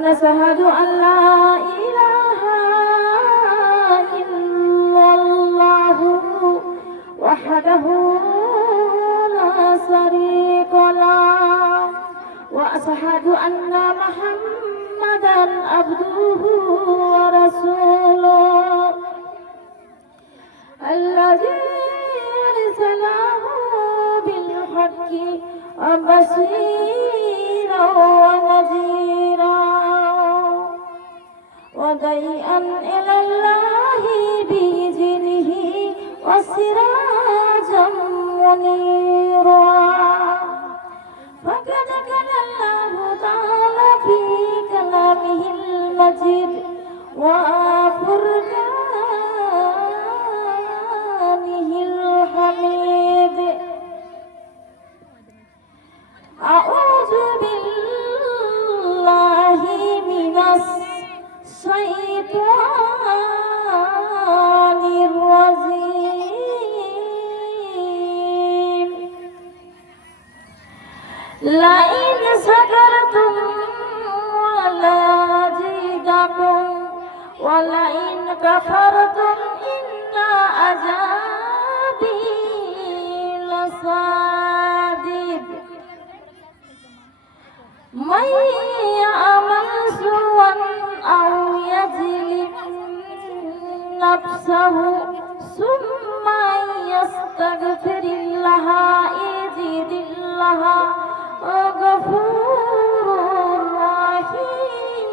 ونشهد أن لا إله إلا الله وحده لا شريك له وأشهد أن محمدا عبده ورسوله الذي أرسله بالحق وبشيرا ونذيرا وداعيا إلى الله بإذنه وسراجا منيرا فقد قال الله تعالى في كلامه المجيد وفرقانه الحميد أعوذ بالله من الشيطان الرجيم لئن شكرتم ولأزيدنكم ولئن كفرتم إن عذابي لشديد من يعمل سوءا أو يظلم نفسه ثم يستغفر الله يجد الله غفور رحيم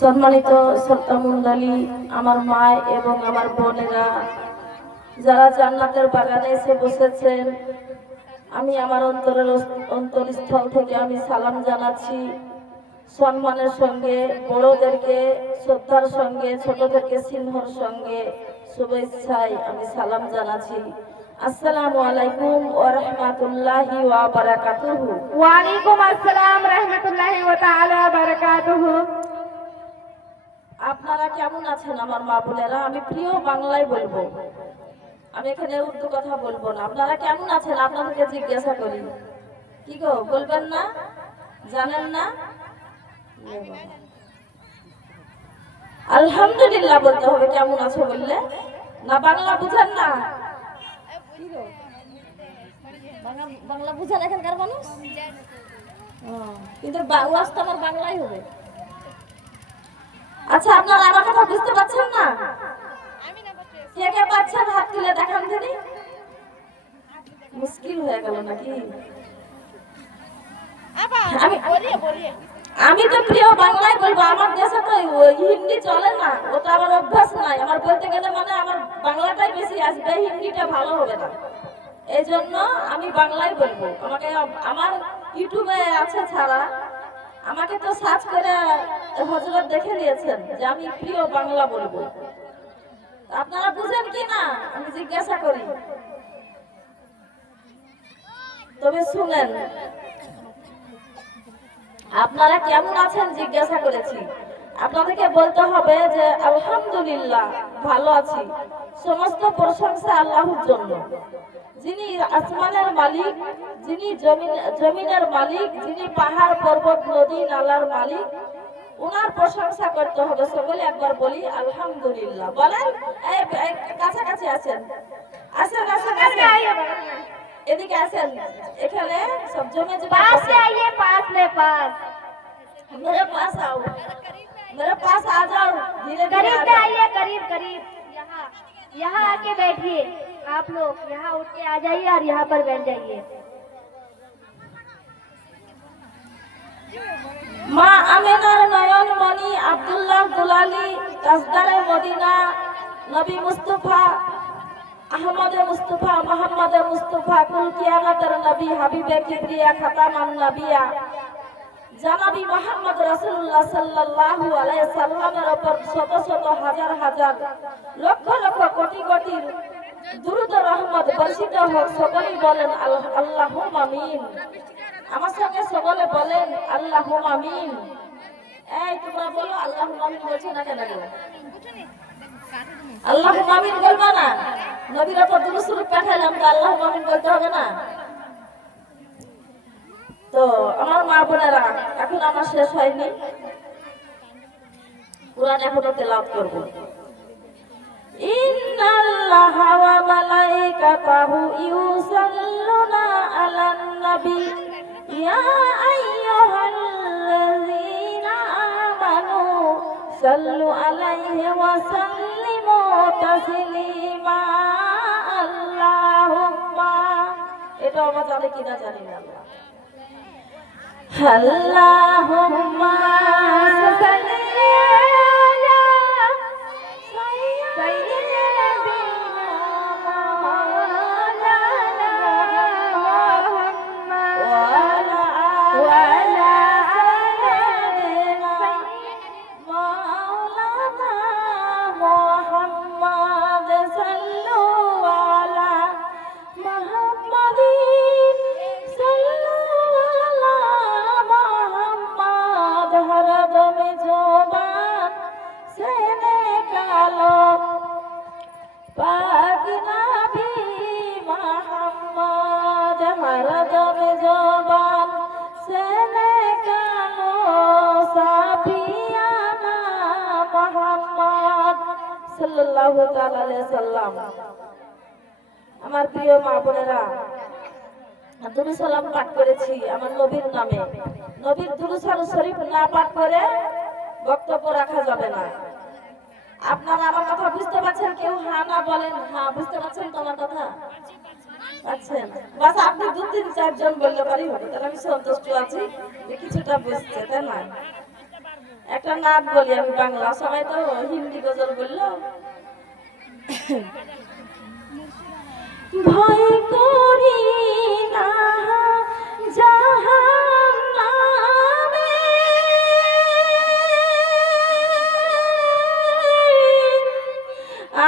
সম্মানিত শ্রোতা মণ্ডলী, আমার মা এবং আমার বোনেরা যারা জান্নাতের বাগানে এসে বসেছেন, আমি আমার অন্তরস্থল থেকে আমি সালাম জানাচ্ছি। সম্মানের সঙ্গে বড়দেরকে শ্রদ্ধার সঙ্গে, ছোটদেরকে সিংহর সঙ্গে শুভেচ্ছায় আমি সালাম জানাচ্ছি। আসসালামু আলাইকুম ওয়া রাহমাতুল্লাহি ওয়া বারাকাতুহু। ওয়া আলাইকুম আসসালাম রাহমাতুল্লাহি ওয়া তাআলা বারাকাতুহু। আপনারা কেমন আছেন আমার মা বোনেরা? আমি প্রিয় বাংলায় বলবো, আমি এখানে উর্দু কথা বলবো না। আপনারা কেমন আছেন আপনাদেরকে জিজ্ঞাসা করি। কি গো, বলবেন না? জানেন না? আলহামদুলিল্লাহ বলতে হবে। কেমন আছো বললে না? বাংলা বুঝেন না? বাংলা বুঝেন এখানকার মানুষ? কিন্তু ওয়াজ তো আমার বাংলায় হবে। আচ্ছা, আপনারা আমার কথা বুঝতে পারছেন না? কে কে পাচ্ছেন হাত তুলে দেখান দিদি। মুশকিল হয়ে গেল নাকি? আমি তো প্রিয় বাংলায় বলবো। আমার দেশে তো হিন্দি চলে না, ওটা আমার অভ্যাস নাই। আমার বলতে গেলে মানে আমার বাংলাটাই বেশি আসবে, হিন্দিটা ভালো হবে না। এই জন্য আমি বাংলায় বলবো। আমাকে আমার ইউটিউবে আছে ছাড়া, আমাকে তো সার্চ করে হযরত দেখে নিয়েছেন যে আমি প্রিয় বাংলা বলবো। আপনারা বুঝেন কি না আমি জিজ্ঞাসা করি, তবে শুনেন। আপনারা কেমন আছেন জিজ্ঞাসা করেছি। আপনাদেরকে বলতে হবে যে আলহামদুলিল্লাহ ভালো আছি। সমস্ত প্রশংসা আল্লাহর জন্য, যিনি আসমানের মালিক, যিনি জমিনের মালিক, যিনি পাহাড় পর্বত নদী নালার মালিক। ওনার প্রশংসা করতে হবে। সকলে একবার বলি আলহামদুলিল্লাহ। বলেন। কাছাকাছি আছেন, আসেন আসেন আসেন, এদিকে আসেন। এখানে সব জমে জমে पास से आइए, पास में पास। मेरे पास आओ, मेरे पास आ जाओ, धीरे धीरे करीब से आइए, करीब करीब। यहाँ यहाँ आके बैठिए। आप लोग यहाँ उठ के आ जाइए और यहाँ पर बैठ जाइए। মা আমেনার নয়ন মণি আব্দুল্লাহ দুলালি তাজদারে মদিনা নবী মুস্তাফা আহমদে মুস্তাফা মোহাম্মদে মুস্তাফা কুল কিয়ামতের নবী হাবিবে কিবরিয়া খাতামান নবিয়া জানাবি মোহাম্মদ রাসূলুল্লাহ সাল্লাল্লাহু আলাইহি সাল্লামের উপর শত শত হাজার হাজার লক্ষ লক্ষ কোটি কোটি দুরূদ ও রহমত বর্ষিত হোক। সকলেই বলেন আল্লাহুম্মা আমিন। আমার সঙ্গে সকলে বলেন আল্লাহুম্মা আমিন। এই তোমরা বলো আল্লাহুম্মা আমিন। বলছো না কেন? আল্লাহুম্মা আমিন বলবা না? নবীর ওপর দুরূদ শরীফ পাঠালাম তো আল্লাহ আমিন বলতে হবে না? তো আমার মা বোনেরা, এখন আমার শেষ হয়নি, কুরআন এখনো তেলাওয়াত করব। ইন্নাল্লাহা ওয়া মালাইকাতাহু ইউসাল্লুনা আলান নবী ইয়া আইয়ুহাল্লাযীনা আমানু সাল্লু আলাইহি ওয়া সাল্লিমু তাসলিমা। আল্লাহুম্মা, এটা আমরা জানি কিনা জানি না। আল্লাহুম্মা সাল্লি আলা সাইয়্যিদিনা মাওলানা মুহাম্মদ ওয়া আলা সাইয়্যিদিনা মাওলানা মুহাম্মদ সাল্লু আলা মুহাম্মাদিন সাল্লু আলা মুহাম্মদ হরদম জবান সে নিকালো পাক নবী মুহাম্মদ হরদম জবান সে নিকালো সাফিয়ানা মুহাম্মদ সাল্লাল্লাহু তাআলা আলাইহি সাল্লাম। আমার প্রিয় মা বোনেরা, দুরূদ সালাম পাঠ করেছি আমার নবীর নামে। নবীর দুরূদ সালাম শরীফ না পাঠ করে বক্তব্য রাখা যাবে না। আপনারা আমার কথা বুঝতে পারছেন? কেউ হ্যাঁ না বলেন। হ্যাঁ, বুঝতে পারছেন তো আমার কথা? পাচ্ছেন? বাস আপনি 2-3-4 জন বললে পারি হবে, তাহলে আমি সন্তুষ্ট আছি যে কিছুটা বুঝছে, তাই না? একটা নাট বলি আমি বাংলা, সবাই তো হিন্দি গজল বললো। ভয় করি না জাহান্নামে,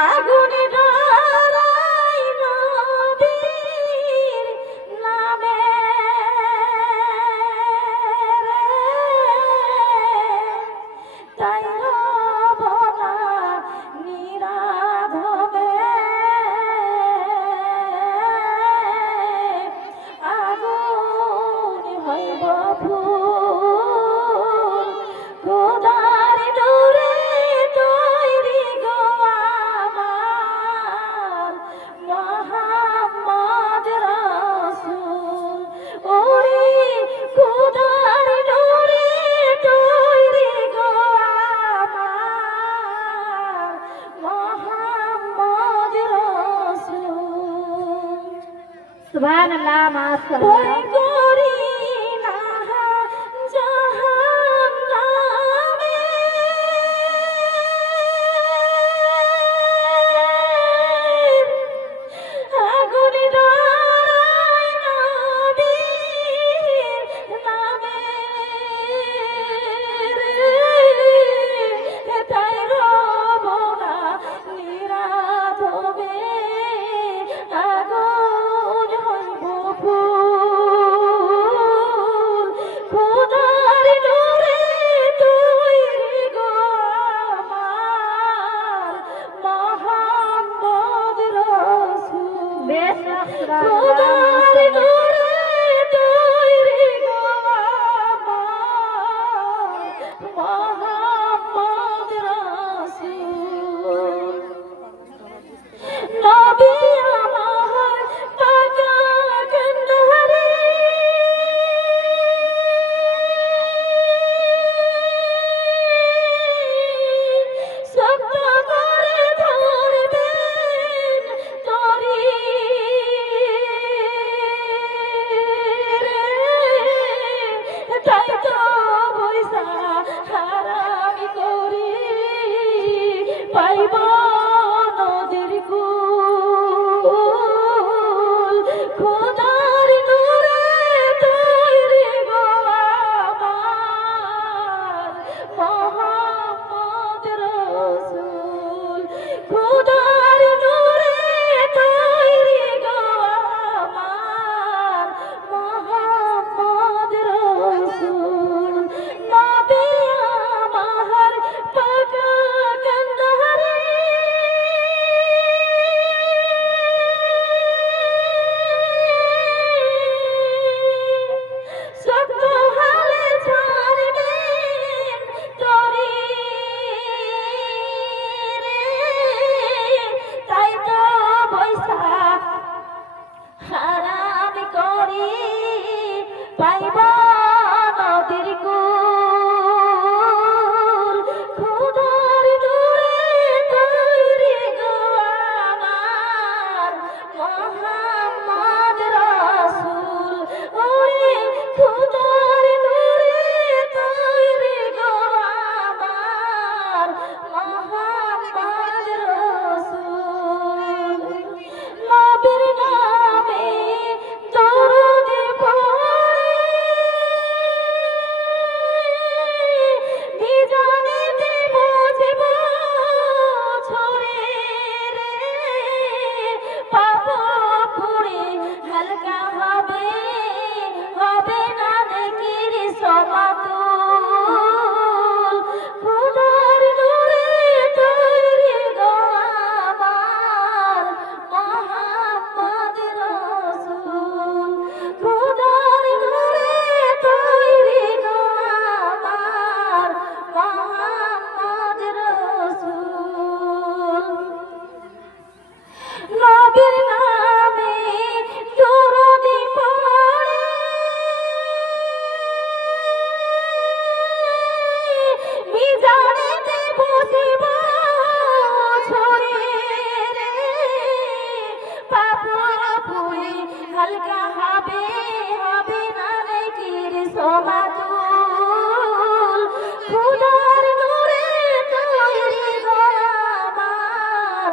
আগুনে ডরাই নবীর নামে রে, তাই রব না নিরাধবে, আগুন হইব ফুল, খোদার নূরে তৈরি গো আমার মুহাম্মদ রাসূল। ওরে খোদার নূরে তৈরি গো আমার মুহাম্মদ রাসূল। সুবহানাল্লাহ, ভয় মাশাআল্লাহ। করি না জাহান্নামে, আগুনে ডরাই নবীর নামে রে, তাই রব না নিরাধবে, আগুন হইব ফুল, হালকা হবে হবে না নেকির সমাতুল খোদার নূরে তৈরি গো আমার মুহাম্মদ রাসূল খোদার নূরে তৈরি গো আমার মুহাম্মদ রাসূল নবীর নামে দরুদি পড়ে মিজানেতে বসিব ছড়ে রে পাপর পুরি হালকা হবে হবে না নেকির সমাতুল খোদার নূরে তৈরি গো আমার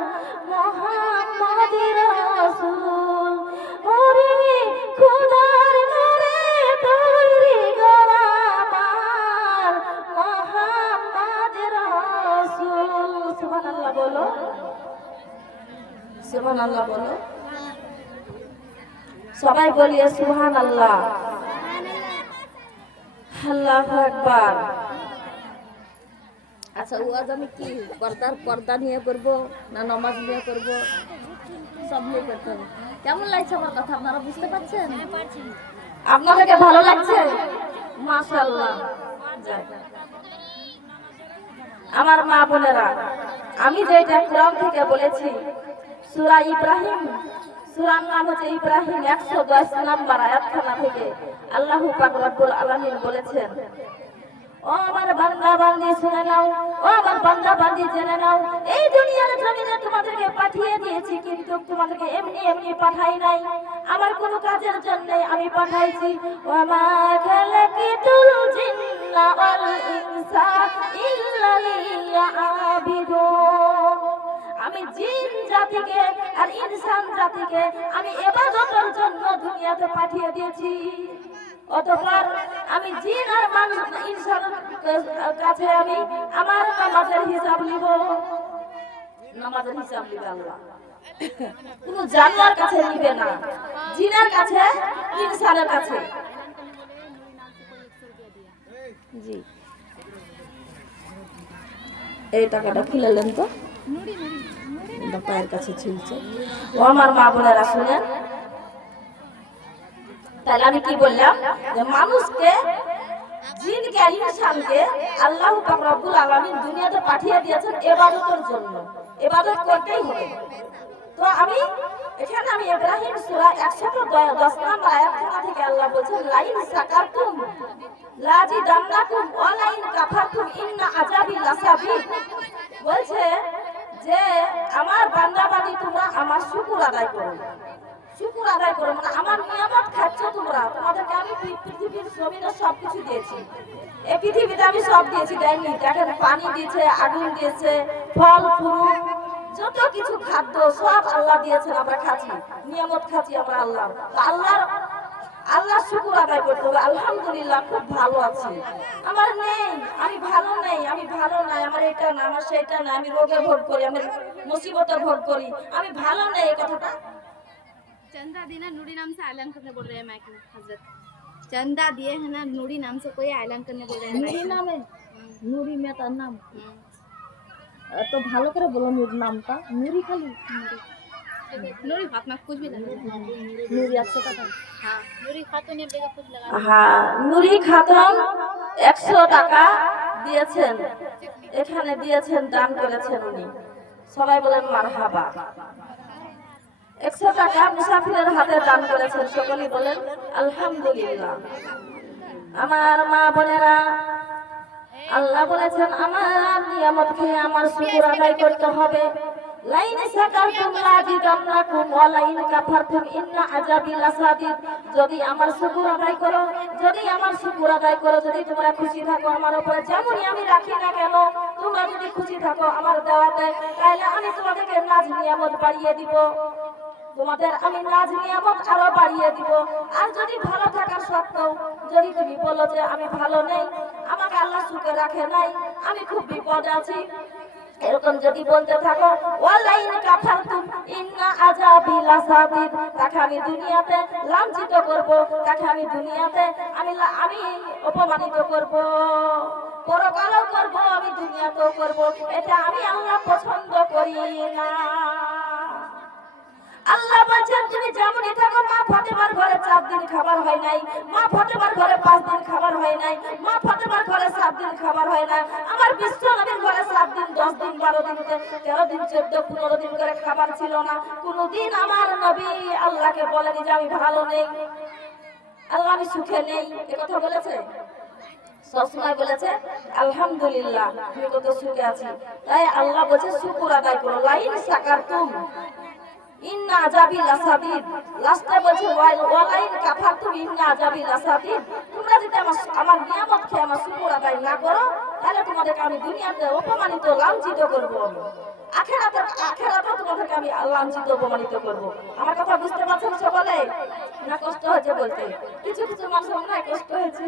মুহাম্মদ রাসূল ওরে খোদার নূরে তৈরি গো আমার মুহাম্মদ রাসূল সুবহানাল্লাহ বলো সুবহানাল্লাহ বলো সবাই বলিয়ে সুবহানাল্লাহ আল্লাহু আকবার। আচ্ছা ওয়াজ আমি কি পর্দা নিয়ে করব না নামাজ নিয়ে করব সব নিয়ে করতে হবে। কেমন লাগছে আমার কথা আপনারা বুঝতে পারছেন? আপনাদেরকে ভালো লাগছে? মাশাআল্লাহ। যাক। আমার মা বোনেরা আমি যেটা কোরআন থেকে বলেছি সূরা ইব্রাহিম সূরার নাম হচ্ছে ইব্রাহিম 110 নম্বর আয়াতখানা থেকে আল্লাহু পাক রব্বুল আলামিন বলেছেন ও আমার বান্দা বান্দি শুনে নাও ও আমার বান্দা বান্দি জেনে নাও এই দুনিয়ার জমিনে তোমাদেরকে পাঠিয়ে দিয়েছি কিন্তু তোমাদেরকে এমনি এমনি পাঠাই নাই আমার কোনো কাজের জন্য আমি পাঠাইছি ওয়া মা খালাকাতুল জিন্না ওয়াল ইনসা ইল্লা লিয়াবুদুন আমি জিন জাতিকে আর ইনসান জাতিকে আমি ইবাদতের জন্য দুনিয়াতে পাঠিয়ে দিয়েছি অতঃপর আমি জিন আর মানুষ ইনসানের কাছে আমি আমার নামাজের হিসাব নিব নামাজের হিসাব নিবে আল্লাহ কোন জানোয়ার কাছে নিবে না জিনের কাছে ইনসানের কাছে জি এই টাকাটা খুলেলেন তো পায়ের কাছে ঝুলছে ও আমার মা বোনেরা শুনেন তাহলে আমি কি বললাম যে মানুষকে জিনকে আর ইনসানকে আল্লাহ পাক রব্বুল আলামিন দুনিয়াতে পাঠিয়ে দিয়েছেন ইবাদতের জন্য ইবাদত করতেই হবে তো আমি এখানে আমি ইব্রাহিম সূরা 110 নম্বর আয়াতখানা থেকে আল্লাহ বলেন লাইন সাকারতুম লাজিদান্নাকুম ওয়া লাইন কাফারতুম ইন্না আযাবি লাসাবিদ বলছে যে আমার বান্দা বান্দি তোমরা আমার শুকর আদায় করো মানে আমার নিয়ামত খাচ্ছ তোমরা তোমাদেরকে আমি পৃথিবীর জমিনে সবকিছু দিয়েছি এই পৃথিবীতে আমি সব দিয়েছি দেয়নি দেখেন পানি দিয়েছে আগুন দিয়েছে ফল ফুল যত কিছু খাদ্য সব আল্লাহ দিয়েছেন আমরা খাচ্ছি নিয়ামত খাচ্ছি আমরা আল্লাহ শুকর আদায় করতে হবে আলহামদুলিল্লাহ খুব ভালো আছি আমার নেই আমি ভালো নাই আমার এটা না আমার সেটা না আমি রোগে ভোগ করি আমি মুসিবতে ভোগ করি আমি ভালো নেই এই কথাটা चंदा देना नूरी नाम से ऐलान करने बोल रहे हैं माइक में हजरत चंदा दिए है ना नूरी नाम से कोई ऐलान करने बोल रहे हैं नूरी नाम है नूरी में तो नाम तो ভালো করে বলো নূর নামটা নূরি খালি नूरी फातिमा कुछ भी लगा नूरी 100 টাকা हाँ नूरी खातून ने बेगा कुछ लगा হ্যাঁ নূরি খাতুন 100 টাকা দিয়েছেন এখানে দিয়েছেন দান করেছেন উনি সবাই বলেন মারহাবা 100 টাকা মুসাফিরের হাতে দান করেছেন সকলেই বলেন আলহামদুলিল্লাহ আমার মা বোনেরা আল্লাহ বলেছেন আমার নিয়ামত খেয়ে আমার শুকর আদায় করতে হবে লাইন সাকারতুম লাজিদান্নাকুম ওয়া লাইন কাফারতুম ইন্না আযাবি লাসাদিদ যদি আমার শুকর আদায় করো যদি তোমরা খুশি থাকো আমার উপরে যেমনই আমি রাখি না কেন তোমরা যদি খুশি থাকো আমার দাওয়াতে তাহলে আমি তোমাদেরকে নাজ নিয়ামত বাড়িয়ে দিব আরো বাড়িয়ে দিব আর যদি ভালো থাকার সত্ত্বেও যদি তুমি বলো যে আমি ভালো নেই আমাকে আল্লাহ সুখে রাখে নাই আমি খুব বিপদে আছি এরকম যদি বলতে থাকো ওয়ালাইন কাফারতুম ইন্না আযাবিল আসাদিদ, তাকে আমি দুনিয়াতে লাঞ্ছিত করব, তাকে আমি দুনিয়াতে আমি অপমানিত করব, পরকালেও করব, আমি দুনিয়াতেও করব। এটা আমি আল্লাহ পছন্দ করি না। আল্লাহ বলেন তুমি যেমনই থাকো, মা ফাতেমার ঘরে 4 দিন খাবার হয় নাই, মা ফাতেমার ঘরে 5 দিন খাবার হয় নাই, মা ফাতেমার ঘরে 7 দিন খাবার হয় না, আমার বিশ্ব নবীর ঘরে 7 দিন 10 দিন 12 দিন 13 দিন 14 15 দিন করে খাবার ছিল না। কোনদিন আমার নবী আল্লাহকে বলেনি যে আমি ভালো নেই, আল্লাহ আমি সুখে নেই, এ কথা বলেছে? সবসময় বলেছে আলহামদুলিল্লাহ আমি কত সুখে আছি। তাই আল্লাহ বলেছে শুকর আদায় করো, লাইন সাকারতুম ইন্না আযাবিল আসাদিদ। লাস্টে বলছে ওয়ালাইন কাফারতুম ইন্না আযাবিল আসাদিদ। তোমরা যদি আমার নিয়ামত খেয়ে আমার শুকর আদায় না করো, তাহলে তোমাদেরকে আমি দুনিয়াতে অপমানিত লাঞ্ছিত করব, আখিরাতে তোমাদেরকে আমি লাঞ্ছিত অপমানিত করব। আমার কথা বুঝতে পারছেন সকলে? না কষ্ট হয়েছে বলতে? কিছু কিছু মানুষের মনে হয় কষ্ট হয়েছে।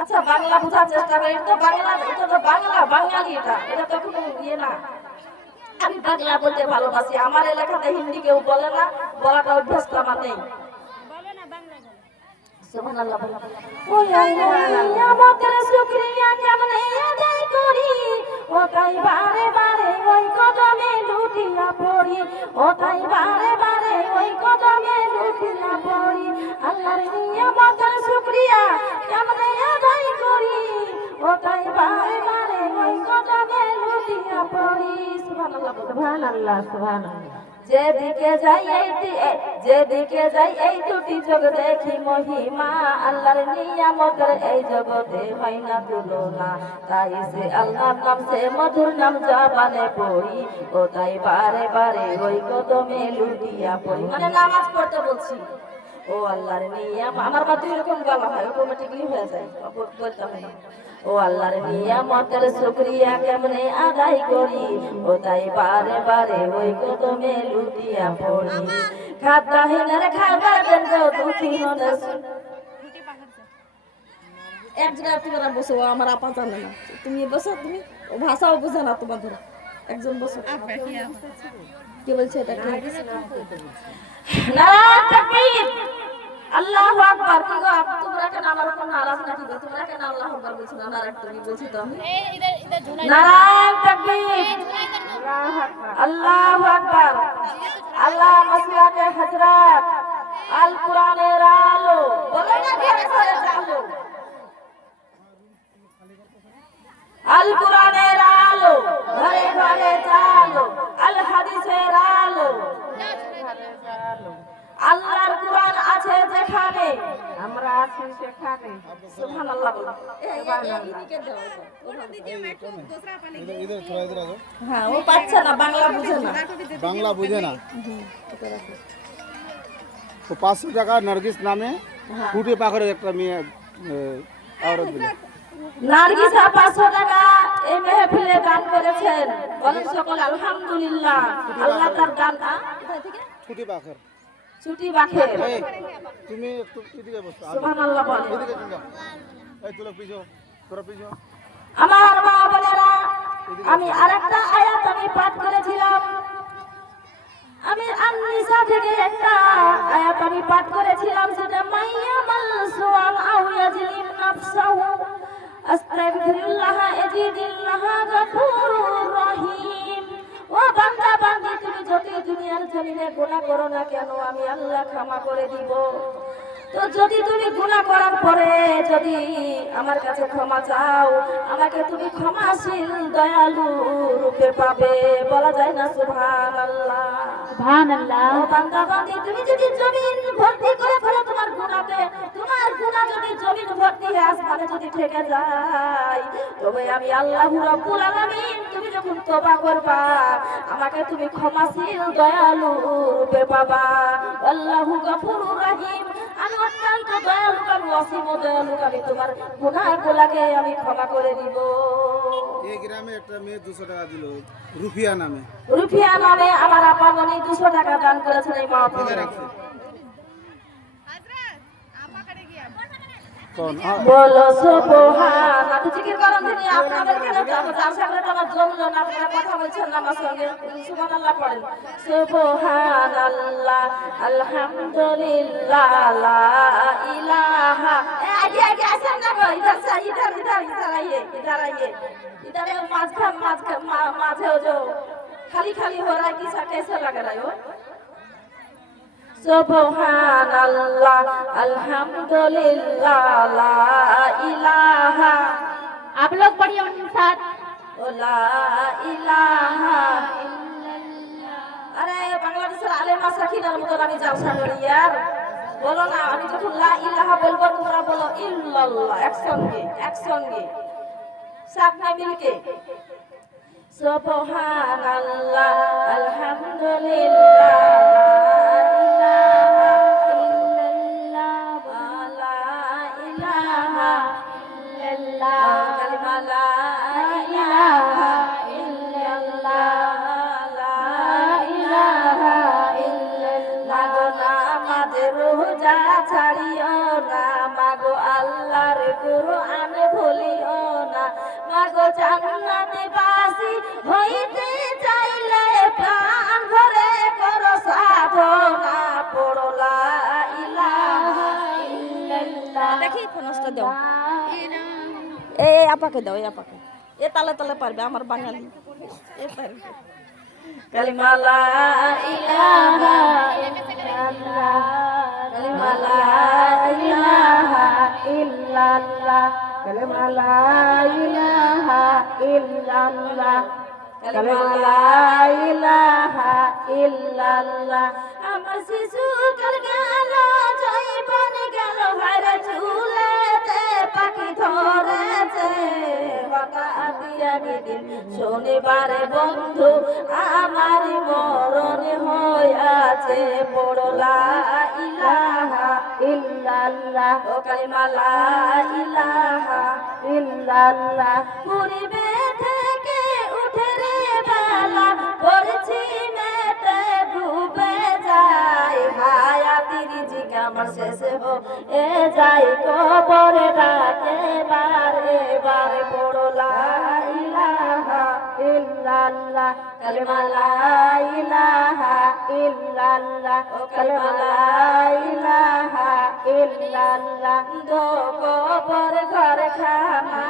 আচ্ছা বাংলা বোঝার চেষ্টা করি। এটা তো বাংলা, এটা তো বাংলা, বাঙালি, এটা তো কোনো ইয়ে না। আমি বাংলা বলতে ভালোবাসি। আমার এলাকাতে হিন্দি কেউ বলে না, বলাটা অভ্যাস আমার নেই। সুবহানাল্লাহ। ওই আমাদের শুকরিয়া কেমনে আদায় করি, ও তাই বারে বারে ওই কদমে লুটিয়া পড়ি, ও তাই বারে বারে ওই কদমে লুটিয়া পড়ি। আল্লাহর নিয়ামতের শুকরিয়া কেমনে আদায় করি, ও তাই বারে বারে ওই কদমে লুটিয়া পড়ি। সুবহানাল্লাহ, সুবহানাল্লাহ, সুবহানাল্লাহ। যেদিকে যাই এই দুটি চোখ দেখি মহিমা, আল্লাহর নিয়ামতের এই জগতে হয় না তুলনা। তাই সে আল্লাহর নাম, সে মধুর নাম জবানে পড়ি, ও তাই বারে বারে ওই কদমে লুটিয়া পড়ি। মানে নামাজ পড়তে বলছি। ও আল্লাহর নিয়ামত, আমার মা 2 রকম গলা হয়, অটোমেটিক্যালি হয়ে যায়, বলতে হয় না। ও আল্লাহর নিয়ামতের শুকরিয়া কেমনে আদায় করি, ও তাই বারে বারে ওই কদমে লুটিয়া পড়ি। খাদ্যহীনের খাবার দেন গো, দুঃখীনের এক জায়গায় তোমরা বসো, আমার আপা জানে না, তুমি বসো, তুমি ও ভাষাও বুঝে না তোমাদের, একজন বসো। কি বলছে এটা? নারায়ণ তাকবীর, আল্লাহু আকবার। কি গো তোমরা কেন আমার উপর নারাজ নাকি গো? তোমরা কেন আল্লাহু আকবার বলছো না? নারায়ণ তাকবীর বলছি তো আমি। নারায়ণ তাকবীর, আল্লাহু আকবার। আল্লাহ মাসলাকে হযরত আল কোরআনের আলো, বলো না ঘরে ঘরে চালো, আল কোরআনের আলো ঘরে ঘরে চালো, আল হাদিসের আলো। আল্লাহর কোরআন আছে যেখানে, আমরা আছি সেখানে। সুবহানাল্লাহ। হ্যাঁ, ও পাচ্ছে না, বাংলা বুঝে না, বাংলা বুঝে না। তো 500 টাকা নার্গিস নামে ফুটে পাখরের একটা মেয়ে আওরত দিল। নার্গিস 500 টাকা এই মেহফিলে দান করেছেন। বলেন সকল আলহামদুলিল্লাহ। আল্লাহ তার দান ফুটে পাখর ছুটি বাখে। তুমি একটু এদিকে বসো, সুবহানাল্লাহ বলেন। এদিকে চলে যাও, এই তুলো পিছো, তোরা পিছো। আমার মা বোনেরা, আমি আরেকটা আয়াত আমি পাঠ করেছিলাম, আমি আন-নিসা থেকে একটা আয়াত আমি পাঠ করেছিলাম, সেটা মাইয়ামাল সুআন আও ইয়াজলিম নাফসাহু আস্তাগফিরুল্লাহ ইয়াজিদিল্লাহ গফুরুর রহিম। ও বান্দা বান্দি, তুমি যত দুনিয়ার জমিনে গুনাহ করো না কেন, আমি আল্লাহ ক্ষমা করে দিব। তো যদি তুমি গুনাহ করার পরে যদি আমার কাছে ক্ষমা চাও, আমাকে তুমি ক্ষমাশীল দয়ালু রূপে পাবে। বলা যায় না সুবহানাল্লাহ, সুবহানাল্লাহ। ও বান্দা বান্দি, তুমি যদি জমিন ভর্তি করে ফেলো তোমার গুনাহতে, তোমার গুনাহ যদি জমিন ভর্তি হয়ে আসমানে যদি থেকে যায়, তবে আমি আল্লাহু রাব্বুল আলামিন, তুমি যখন তওবা করবা, আমাকে তুমি ক্ষমাশীল দয়ালু রূপে পাবা। আল্লাহু গফুরুর রহিম, আমি অত্যন্ত দয়ালু, আমি অসীম দয়ালু, আমি তোমার গুনাহগুলোকে আমি ক্ষমা করে দিব। এই গ্রামে একটা মেয়ে 200 টাকা দিল, রুফিয়া নামে। রুফিয়া নামে আমার আপা মনি 200 টাকা দান করেছেন এই মাহফিলে। কোন বলো সুবহান। আপনি জিকির করেন দিদি, আপনাদের কেন যাবো? যার সাথে তো আমার জমলো না, আপনারা কথা বলছেন না আমার সঙ্গে। সুবহানাল্লাহ পড়েন। সুবহানাল্লাহ, আলহামদুলিল্লাহ, লা ইলাহা। আগে আগে আসেন না গো, इधर से इधर इधर इधर आइए, इधर आइए, इधर माझे हो जो खाली खाली हो रहा है, किसा कैसे लग रहा है हो? सुबहानल्लाह, अल्हम्दुलिल्लाह, ला इलाहा। आप लोग पढ़िए उनके साथ। ला इलाहा। अरे বাংলাদেশের আলেমা সাকিনার মতন আমি জালসা করি यार। বলো না, আমি যখন লা ইলাহা বলবো তোমরা বলো ইল্লাল্লাহ, একসঙ্গে সাথ में मिलके। সুবহানাল্লাহ, আলহামদুলিল্লাহ, ছাড়িও না মাগো, আল্লাহর কুরআন ভুলিও না মাগো। জান্নাতে বাসি হইতে চাইলে প্রাণ ভরে করো সাধনা, পড়ো লা ইলাহা ইল্লাল্লাহ। দেখি ফোনসটা দাও, এই আপাকে দাও, এই আপাকে। এ তালে তালে পারবে আমার বাঙালি, এ পারবে। কালিমা লা ইলাহা ইল্লাল্লাহ, কালিমা লা ইলাহা ইল্লাল্লাহ, কালিমা লা ইলাহা ইল্লাল্লাহ, কালিমা লা ইলাহা ইল্লাল্লাহ। আমার শিশু কাল গেল, জয়বন গেল, হারে ঝুলেতে পাখি ধরেছে। হঠাৎ একদিন শনিবারে বন্ধু আমার মরণ হইয়াছে, পড়ো লা ইলাহা ইল্লাল্লাহ, ও কালিমা লা ইলাহা ইল্লাল্লাহ। পূর্বে থেকে উঠে রে বেলা, পড়ছি মেতে ডুবে যায়, হায়াতির রিজিক আমার শেষে এ যাই, কবরে ডাকে বারে বারে, পড়ো লা ইলাহা ইল্লাল্লাহ, কালিমা লা ইলাহা ইল্লাল্লাহ, ও কালিমা লা ইলাহা ইল্লাল্লাহ। দো কবর ঘর খানা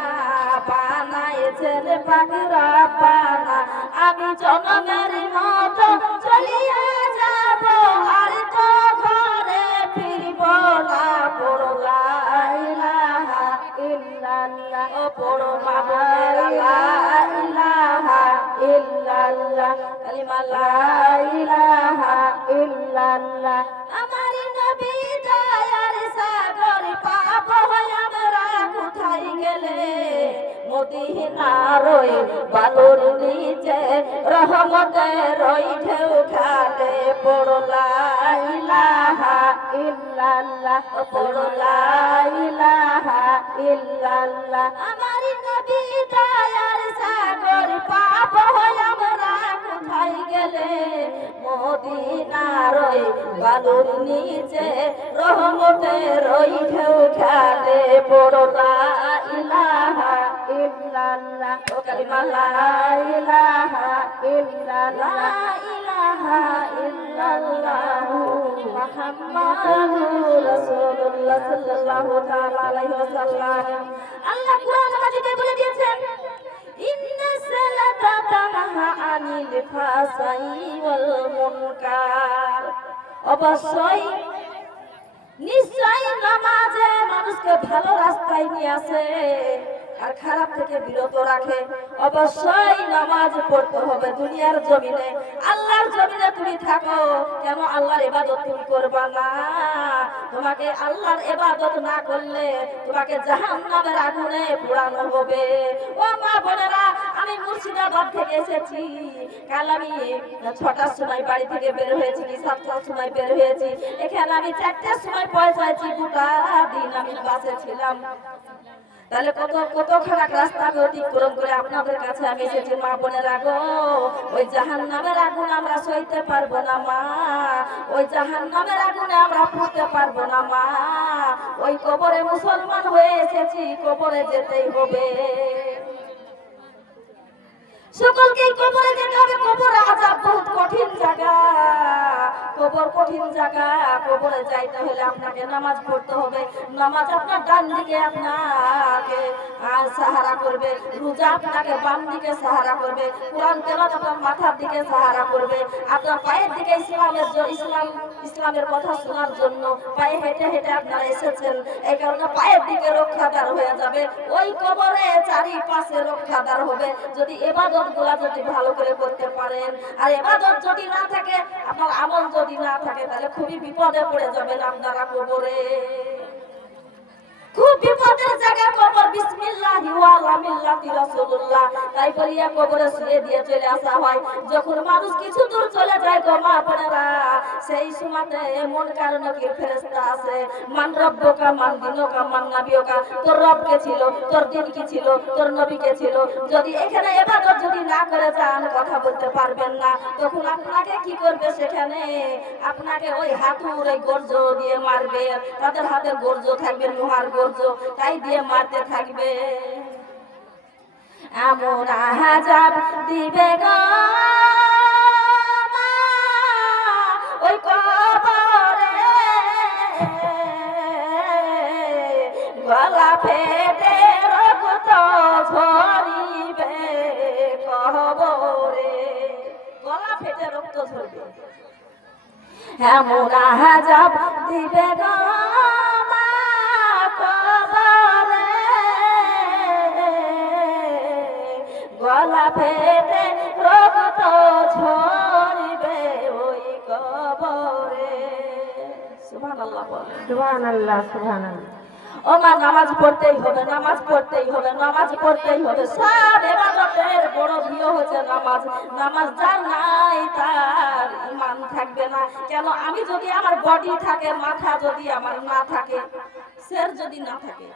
বানাইছেন পাখিরা পানা, আমি জনমের মতো চলিয়া যাব, আর তো ঘরে ফিরব না, পড়ো লা ইলাহা ইল্লাল্লাহ, ও পড়ো মাবুদের লা ইলাহা ইল্লাল্লাহ, কালিমা লা ইলাহা ইল্লাল্লাহ। আমার নবী দয়ার সাগর পাব আমরা কোথায় গেলে, মদিনার ওই বালুর নিচে রহমতের ওই ঢেউ খালে, পড়ো লা ইলাহা ইল্লাল্লাহ, পড়ো লা ইলাহা ইল্লাল্লাহ। আমার নবী দয়ার সাগর পাব আমরা কোথায় গেলে, মদিনার ওই বালুর নিচে রহমতের ওই ঢেউ খালে, পড়ো লা ইলাহা ইল্লাল্লাহ, ও কালিমা লা ইলাহা ইল্লাল্লাহ, লা ইলাহা ইল্লাল্লাহ, মুহাম্মাদুর রাসূলুল্লাহ সাল্লাল্লাহু তাআলা আলাইহি ওয়াসাল্লাম। আল্লাহ কোরআন মাজিদে বলে দিয়েছেন, ইন্না সালাতা তানহা আনিল ফাহশাই ওয়াল মুনকার। অবশ্যই নিশ্চয় নামাজে মানুষকে ভালো রাস্তায় নিয়ে আসে আর খারাপ থেকে বিরত রাখে। অবশ্যই নামাজ পড়তে হবে দুনিয়ার জমিনে, আল্লাহর জমিনে তুমি থাকো কেন আল্লাহর ইবাদত তুমি করবা না? তোমাকে আল্লাহর ইবাদত না করলে তোমাকে জাহান্নামের আগুনে পোড়ানো হবে। ও মা বোনেরা, আমি মুর্শিদাবাদ থেকে এসেছি। কাল আমি 6টার সময় বাড়ি থেকে বের হয়েছি, কি 7টার সময় বের হয়েছি। এখানে আমি 4টার সময় পৌঁছেছি। গোটা দিন আমি বাসে ছিলাম। তাহলে কতখানা রাস্তা আমি অতিক্রম করে আপনাদের কাছে আমি এসেছি। মা বোনেরা গো, ওই জাহান্নামের আগুন আমরা সইতে পারবো না মা, ওই জাহান্নামের আগুনে আমরা পুড়তে পারবো না মা। ওই কবরে মুসলমান হয়ে এসেছি, কবরে যেতেই হবে। সকলকে কবরে যেতে হবে। কবর আযাব বহুত কঠিন জায়গা, কবর কঠিন জায়গা। কবরে যাইতে হলে আপনাকে নামাজ পড়তে হবে। নামাজ আপনার ডান দিকে আপনাকে সাহারা করবে, রোজা আপনাকে বাম দিকে সাহারা করবে, কোরআন তেলাওয়াত আপনার মাথার দিকে সাহারা করবে, আপনার পায়ের দিকে ইসলামের কথা শোনার জন্য পায়ে হেঁটে হেঁটে আপনারা এসেছেন, এই কারণে পায়ের দিকে রক্ষাদার হয়ে যাবে। ওই কবরে চারিপাশে রক্ষাদার হবে যদি ইবাদত গুলা যদি ভালো করে করতে পারেন। আর ইবাদত যদি না থাকে, আপনার আমল যদি না থাকে, তাহলে খুবই বিপদে পড়ে যাবেন আপনারা কবরে। খুব বিপদের জায়গা কবর। বিসমিল্লাহি ওয়া আলা মিল্লাতি রাসূলুল্লাহ। তাই বলিয়া কবরে শুয়ে দিয়ে চলে আসা হয়। যখন মানুষ কিছু দূর চলে যায় গো মা বোনেরা, সেই সময়তে এমন কারণে কি ফেরেশতা আছে, মান রব্বুকা মান দিনুকা মান নাবিয়ুকা, তোর রব কে ছিল, তোর দিন কি ছিল, তোর নবী কে ছিল। যদি এখানে ইবাদত যদি না করে যান, কথা বলতে পারবেন না, তখন আপনাকে কি করবে, সেখানে আপনাকে ওই হাতুর এই গর্জ দিয়ে মারবে। তাদের হাতে গর্জ থাকবে, লোহার গর্জ, তাই দিয়ে মারতে থাকবে। এমন আযাব দিবে গো মা ওই কবরে, গলা ফেটে রক্ত ঝরিবে কবরে, গলা ফেটে রক্ত ঝরবে। এমন আযাব দিবে গো মা কবরে, গলা ফেটে রক্ত ঝরিবে ওই কবরে। সুবহানাল্লাহ বলেন। সুবহানাল্লাহ, সুবহানাল্লাহ। ও মা, নামাজ পড়তেই হবে, নামাজ পড়তেই হবে, নামাজ পড়তেই হবে। সব ইবাদতের বড় প্রিয় হচ্ছে নামাজ। নামাজ যার নাই তার ঈমান থাকবে না। কেন? আমি যদি আমার বডি থাকে, মাথা যদি আমার না থাকে, সির যদি না থাকে,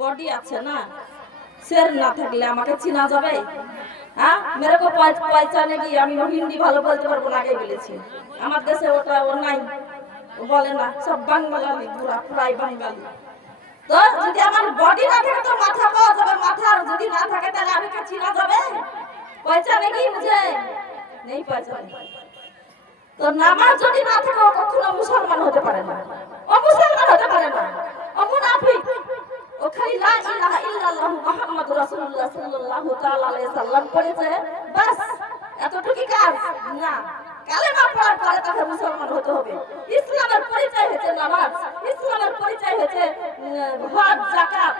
বডি আছে না, সির না থাকলে আমাকে চিনা যাবে? হ্যাঁ, মেরে কো পয়চানে কি? আমি হিন্দি ভালো বলতে পারবো না, আগে বলেছি। আমার দেশে ওটা ও নাই, ও বলে না, সব বাঙালি, পুরা প্রায় বাঙালি। তো যদি আমার বডি না থাকে তো মাথা পাওয়া যাবে, মাথা যদি না থাকে তাহলে আমি কে চিনা যাবে? পয়চানে কি মুঝে নেই পয়চানে। তো নামাজ যদি না থাকে, ও কখনো মুসলমান হতে পারে না, ও মুসলমান হতে পারে না, ও মুনাফিক। ও খালি লা ইলাহা ইল্লাল্লাহু মুহাম্মাদুর রাসূলুল্লাহ সাল্লাল্লাহু তাআলা আলাইহি সাল্লাম পড়েছে, বাস এতটুকুই কাজ না। কালেমা পড়ার পরে তাকে মুসলমান হতে হবে। ইসলামের পরিচয় হচ্ছে নামাজ, ইসলামের পরিচয় হচ্ছে হজ, যাকাত।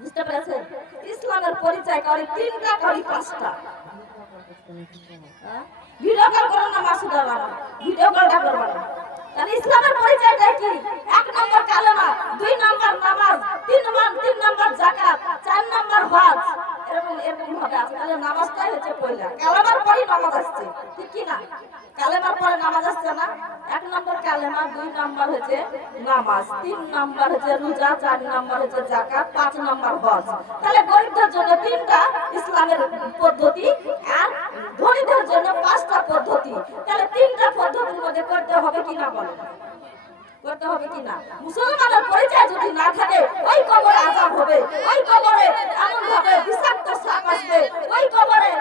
বুঝতে পেরেছেন? ইসলামের পরিচয় করি তিনটা, করি পাঁচটা। ভিডিও কল করো না, মাসুদা বাবা, ভিডিও কলটা করবো না। তাহলে ইসলামের পরিচয়টা কি? 1 নম্বর কালেমা, 2 নম্বর নামাজ, 3 নম্বর যাকাত, 4 নম্বর হজ। এরকম ভাবে আছে। তাহলে নামাজটাই হচ্ছে পয়লা। কালেমার পরে নামাজ আসছে, ঠিক কি না? কালেমার পরে নামাজ আসছে না? 1 নম্বর কালেমা, 2 নম্বর হচ্ছে নামাজ, 3 নম্বর হচ্ছে রোজা, 4 নম্বর হচ্ছে যাকাত, 5 নম্বর হজ। তাহলে গরিবদের জন্য 3টা ইসলামের পদ্ধতি, আর ধনীদের জন্য 5টা পদ্ধতি। তাহলে 3টা পদ্ধতির মধ্যে করতে হবে কি না বলেন? করতে হবে কি না? মুসলমানের পরিচয় যদি না থাকে, ওই কবরে আযাব হবে, ওই কবরে এমন ভাবে বিষাক্ত সাপ আসবে, ওই কবরে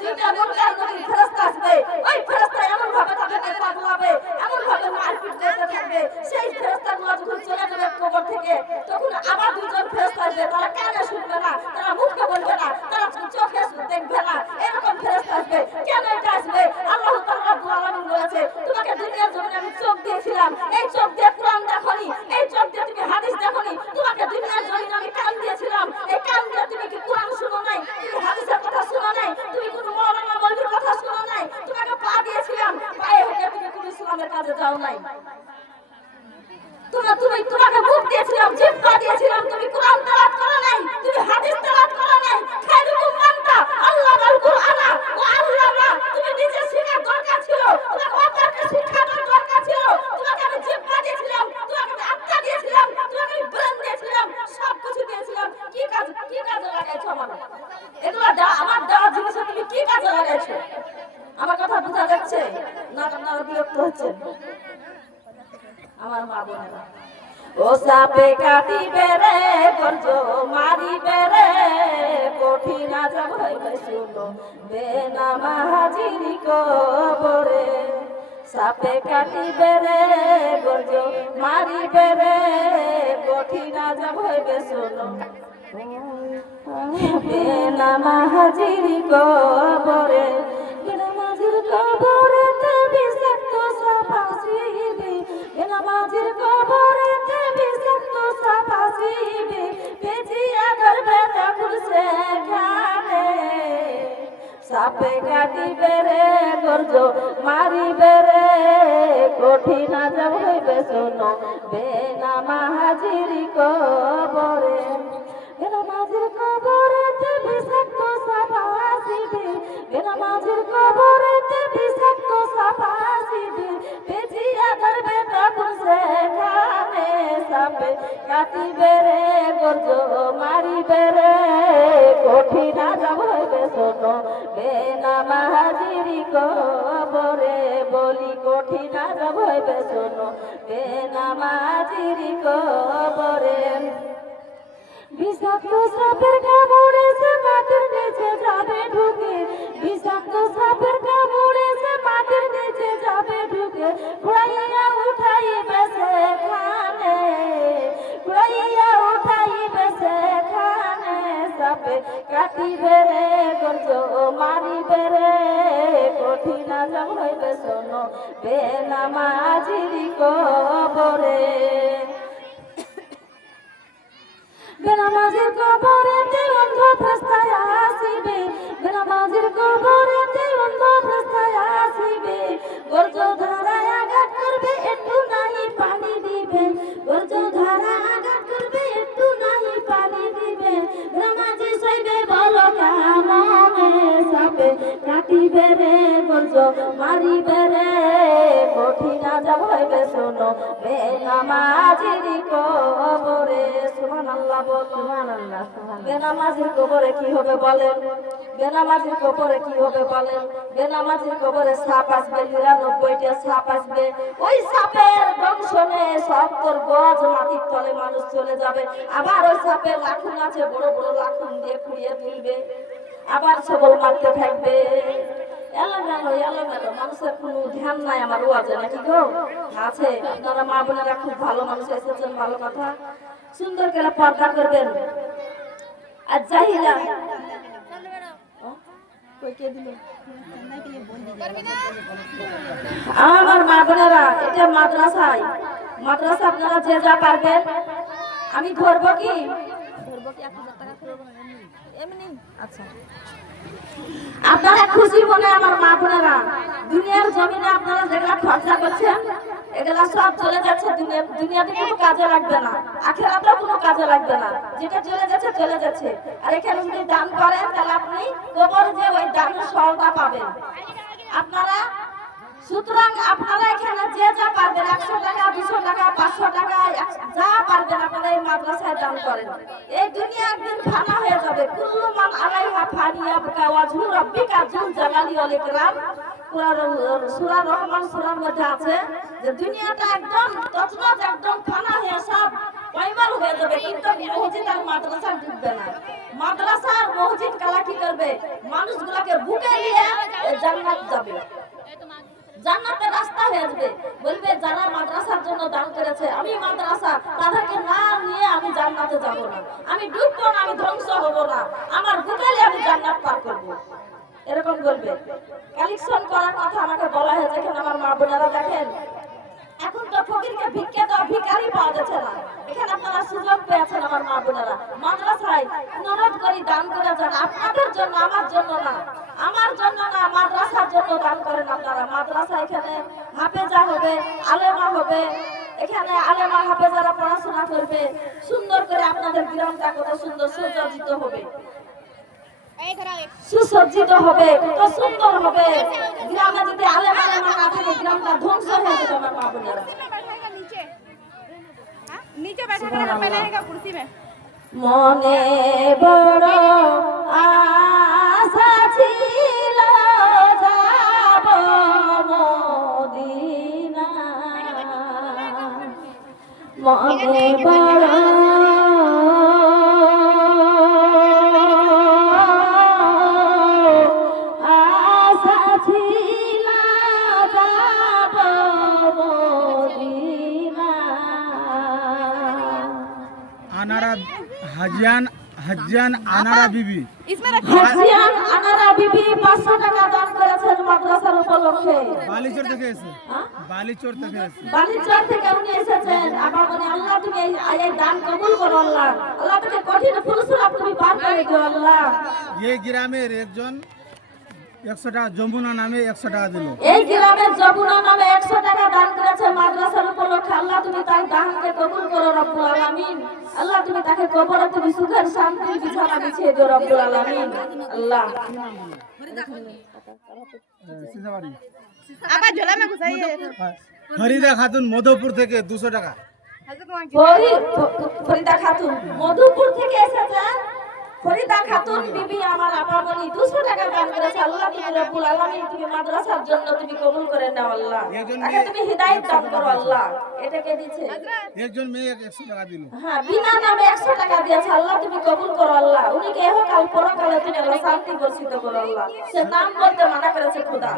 দুইটা মুনকার নবীর ফেরেশতা আসবে, ওই ফেরেশতা এমন ভাবে তাদেরকে পাগলাবে, এমন ভাবে মারপিট করতে থাকবে। সেই ফেরেশতাগুলো যখন চলে যাবে কবর থেকে, তখন আবার 2জন ফেরেশতা আসবে। তারা কানে শুনবে না, তারা মুখে বলবে না, তারা চোখে দেখবে না, এরকম ফেরেশতা আসবে। কেন এটা আসবে? আল্লাহ তাআলা রাব্বুল আলামিন বলেছে, তোমাকে দুনিয়ার জমিনে আমি চোখ দিয়েছিলাম, এই চোখ দিয়ে কোরআন দেখোনি, এই চোখ দিয়ে তুমি হাদিস দেখোনি। তোমাকে দুনিয়ার জমিনে আমি কান দিয়েছিলাম, এই কান দিয়ে তুমি কি কোরআন শুনো নাই, তুমি হাদিসের কথা শুনো নাই, তুমি কোনো মাওলানা মৌলভীর কথা শুনো নাই। তোমাকে পা দিয়েছিলাম, পায়ে হেঁটে তুমি কোনো ইসলামের কাজে যাও নাই। তোমাকে মুখ দিয়েছিলাম, জিহ্বা দিয়েছিলাম, তুমি কোরআন তেলাওয়াত করো নাই, তুমি হাদিস তেলাওয়াত করো নাই। খায়রুকুম মান আল্লামাল কুরআনা ওয়া আল্লামা। তুমি নিজে শেখার দরকার ছিল, তোমাকে অপরকে শেখানোর দরকার ছিল। তোমাকে আমি জিহ্বা দিয়েছিলাম, তোমাকে আমি আত্মা দিয়েছিলাম, তোমাকে আমি ব্রেন দিয়েছিলাম, সব কিছু দিয়েছিলাম, দেখা যাচ্ছে না, আপনারা বিরক্ত হচ্ছেন আমার মা বোনেরা। ও সাপে কাটিবে রে গর্জ মারিবে রে, কঠিন আজব হইবে শুনো বেনামাজির কবরে। সাপে কাটিবে রে গর্জ মারিবে রে, কঠিন আজব হইবে শুনো বেনামাজির কবরে। বেনামাজির কবরেতে বিষাক্ত সাপ আসিবে, বেনামাজির কবরেতে বিষাক্ত সাপ আসিবে, পেঁচিয়া ধরবে তখন সেখানে। সাপে কাটিবে রে গর্জ মারিবে রে, কঠিন আজব হইবে শোনো বেনামাজির কবরে। বেনামাজির কবরেতে বিষাক্ত সাপ আসিবে, বেনামাজির কবরেতে বিষাক্ত সাপ আসিবে, পেঁচিয়া ধরবে তখন সেখানে। সাপে কাটিবে রে গর্জ মারিবে রে, কঠিন আজব হইবে শোনো বেনামাজির কবরে। বলি কঠিন আজব হইবে শোনো বেনামাজির কবরে। বিষাক্ত সাপের কামড়ে সে মাটির নিচে যাবে ঢুকে, বিষাক্ত সাপের কামড়ে সে মাটির নিচে যাবে ঢুকে, কুড়াইয়া উঠাইবে সেখানে, কুড়াইয়া উঠাইবে সেখানে। সাপে কাটিবে রে গর্জ মারিবে রে, কঠিন আজব হইবে শোনো বেনামাজির কবরে। বেনামাজির কবরেতে অন্ধ ফেরেশতায় আসিবে, বেনামাজির কবরেতে অন্ধ ফেরেশতায় আসিবে, গর্জ ধারায় আঘাত করবে একটু নাহি পানি দিবে, গর্জ ধারায় আঘাত করবে একটু নাহি পানি দিবে। বেনামাজি সইবে বলো কেমনে, সাপে কাটিবে রে গর্জ মারিবে রে, কঠিন আজব হইবে শোনো বেনামাজির কবরে। সুবহানাল্লাহ বলো। সুবহানাল্লাহ, সুবহানাল্লাহ। বেনামাজির কবরে কি হবে বলেন? বেনামাজির কবরে কি হবে বলেন? বেনামাজির কবরে সাপ আসবে, ৯৯টা সাপ আসবে। ওই সাপের দংশনে ৭০ গজ মাটির তলে মানুষ চলে যাবে। আবার ওই সাপের লাঠুন আছে, বড় বড় লাঠুন দিয়ে খুঁড়িয়ে তুলবে, আবার সবল মারতে থাকবে। এলোমেলো এলোমেলো, মানুষের কোনো ধ্যান নাই আমার ওয়াজে, নাকি গো? আছে। আপনারা মা বোনেরা খুব ভালো মানুষ এসেছেন, ভালো কথা। সুন্দর করে পর্দা করবেন। আর জাহিলা আমার মা বোনেরা, এটা মাদ্রাসায়, মাদ্রাসা আপনারা যে যা পারবেন। আমি ধরবো কি? ধরবো কি ১০০০ টাকা করবো এমনি? আচ্ছা, আপনারা খুশি মনে আমার মা বোনেরা, দুনিয়ার জমিনে আপনারা যেগুলা খরচা করছেন এগুলা সব চলে যাচ্ছে দুনিয়াতে, কোনো কাজে লাগবে না, আখিরাতেও কোনো কাজে লাগবে না। যেটা চলে যাচ্ছে চলে যাচ্ছে। আর এখানে যদি দান করেন তাহলে আপনি কবরে যে ওই দানের ফলটা পাবেন আপনারা। সুতরাং আপনারা এখানে যে যা পারবেন, ১০০ টাকা, ২০০ টাকা, ৫০০ টাকা, যা পারবেন আপনারা এই মাদ্রাসায় দান করেন। এই দুনিয়া একদিন ফানা হয়ে যাবে। কুল্লু মান আলাইহা ফান ইয়াবকা ওয়াজহু রাব্বিকা যুল জালালি ওয়াল ইকরাম। সূরা রহমান সূরার মধ্যে আছে যে দুনিয়াটা একদম তছনছ, একদম ফানা হয়ে সব পয়মাল হয়ে যাবে, কিন্তু মসজিদ আর মাদ্রাসা ডুববে না। মাদ্রাসা আর মসজিদ কালা কি করবে? মানুষগুলোকে বুকে নিয়ে জান্নাত যাবে, জান্নাতের রাস্তা হয়ে যাবে। বলবে যারা মাদ্রাসার জন্য দান করেছে, আমি মাদ্রাসা, তাদেরকে না নিয়ে আমি জান্নাতে যাব না, আমি ডুববো না, আমি ধ্বংস হব না, আমার বুকেলে আমি জান্নাত পার করব। এরকম বলবে। কালেকশন করার কথা আমাকে বলা হয়েছে। এখানে আমার মা বোনেরা দেখেন, এখন তো ফকিরকে ভিক্ষা দেওয়া ভিখারি পাওয়া যাচ্ছে না। এখানে আপনারা সুযোগ পেয়েছেন আমার মা বোনেরা। মাদ্রাসায় অনুরোধ করি দান করে যান, আপনাদের জন্য, আমার জন্য না, আমার জন্য না, মাদ্রাসার জন্য দান করেন আপনারা। মাদ্রাসা এখানে হাফেজা হবে, আলেমা হবে, এখানে আলেমা হাফেজারা পড়াশোনা করবে, সুন্দর করে আপনাদের গ্রামটা কত সুন্দর সুসজ্জিত হবে, সুসজ্জিত হবে, কত সুন্দর হবে। গ্রামে যদি আলেমা না থাকে গ্রামটা ধ্বংস হয়ে যাবে আমার মা বোনেরা। नीचे बैठा कर पहले रहेगा कुर्सी में। মনে বড় আশা ছিল যাব মদিনা মনে বড় আশা ছিল যাব মদিনা। আনারা হাজিয়ান আনারা বিবি इसमें रखिए হাজিয়ান আনারা বিবি 500 টাকা দান করেছেন মাদ্রাসার উপলক্ষে। বালিচর থেকে এসে হ্যাঁ? বালিচর থেকে এসে বালিচর থেকে উনি এসেছেন। আবার বলে আল্লাহ তুমি এই দান কবুল করো আল্লাহ। আল্লাহ তুমি কঠিন ফুলসুরাব তুমি পার করে দিও আল্লাহ। এই গ্রামের একজন 100 টাকা যমুনা নামে 100 টাকা দিল। এই গ্রামের যমুনা নামে 100 টাকা দান করেছে মাদ্রাসার উপলক্ষে। আল্লাহ তুমি তার দানকে কবুল করো রব্বুল আলামিন। আল্লাহ তুমি তাকে কবরে তুমি সুখের শান্তির বিছানা বিছিয়ে দিও রব্বুল আলামিন। আল্লাহ সিজাবাড়ি आप झोला में घुसाइए ফরিদা খাতুন মধুপুর থেকে 200 টাকা। ফরিদা খাতুন মধুপুর থেকে এসেছেন। ফরিদা খাতুন বিবি আমার আপামনি 200 টাকা দান করেছে। আল্লাহ তুমি রব্বুল আলামিন তুমি মাদ্রাসার জন্য তুমি কবুল করে নাও আল্লাহ। তাকে তুমি হিদায়াত দান করো আল্লাহ। এটাকে দিয়েছে একজন মেয়ে 100 টাকা দিল। হ্যাঁ বিনা নামে 100 টাকা দিয়েছে। আল্লাহ তুমি কবুল করো আল্লাহ। উনিকে ইহকাল পরকালে তুমি আল্লাহ শান্তি বর্ষিত করো আল্লাহ। সে নাম বলতে মানা করেছে খোদা।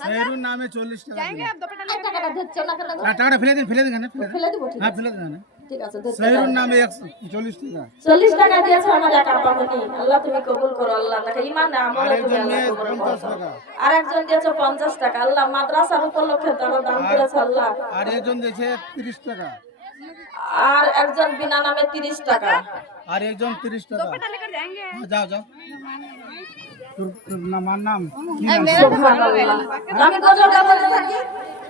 সেরুর নামে 40 টাকা দিল। आप दोपट्टा এই টাকাটা দিচ্ছ না কেন? না টাকাটা ফেলে দিন কেন ফেলে দিব ঠিক হ্যাঁ আছে। ফেলে দেন। ঠিক আছে ধরতে সেরুর দাও। নামে 140 টাকা। 40 টাকা দিয়েছে আমার এক আপামনি। আল্লাহ তুমি কবুল করো আল্লাহ। তাকে ঈমান আমলে তুমি আরেকজন আল্লাহ মেয়ে কবুল 50 করো। টাকা। আরেকজন দিয়েছে 50 টাকা। আল্লাহ মাদ্রাসার উপলক্ষে তারা দান করেছে আল্লাহ। আর একজন দিয়েছে 30 টাকা। আর একজন বিনা নামে 30 টাকা। আর একজন 30 টাকা। लेकर जाएंगे হ্যাঁ, যাও তোর নামার নাম কি নাম? সুবহানাল্লাহ। আমি গজলটা বলতে থাকি।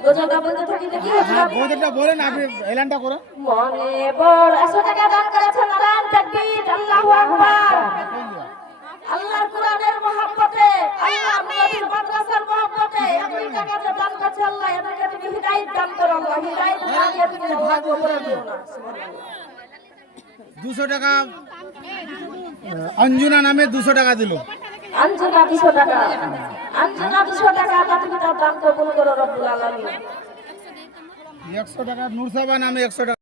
গজলটা বলতে থাকি দেখি হ্যাঁ বইটা বলেন আপনি এলানটা করুন। মনে বড় 100 টাকা দান করেছে নারায়ণ তাকবীর আল্লাহু আকবার। আল্লাহর কোরআনের মহব্বতে আল্লাহ নবীর মাদ্রাসার মহব্বতে 1 টাকা যে দান করছে আল্লাহ এদেরকে তুমি হিদায়াত দান করো আল্লাহ। হিদায়াত না দিয়ে তুমি আল্লাহ কবরে দিও না। সুবহানাল্লাহ। 200 টাকা অঞ্জনা নামে 200 টাকা দিল। আঞ্জনা 200 টাকা। আঞ্জনা 200 টাকা আল্লাহ তুমি তার দান কবুল করো রব্বুল আলামিন। 100 টাকা নূরসাবা নামে 100 টাকা।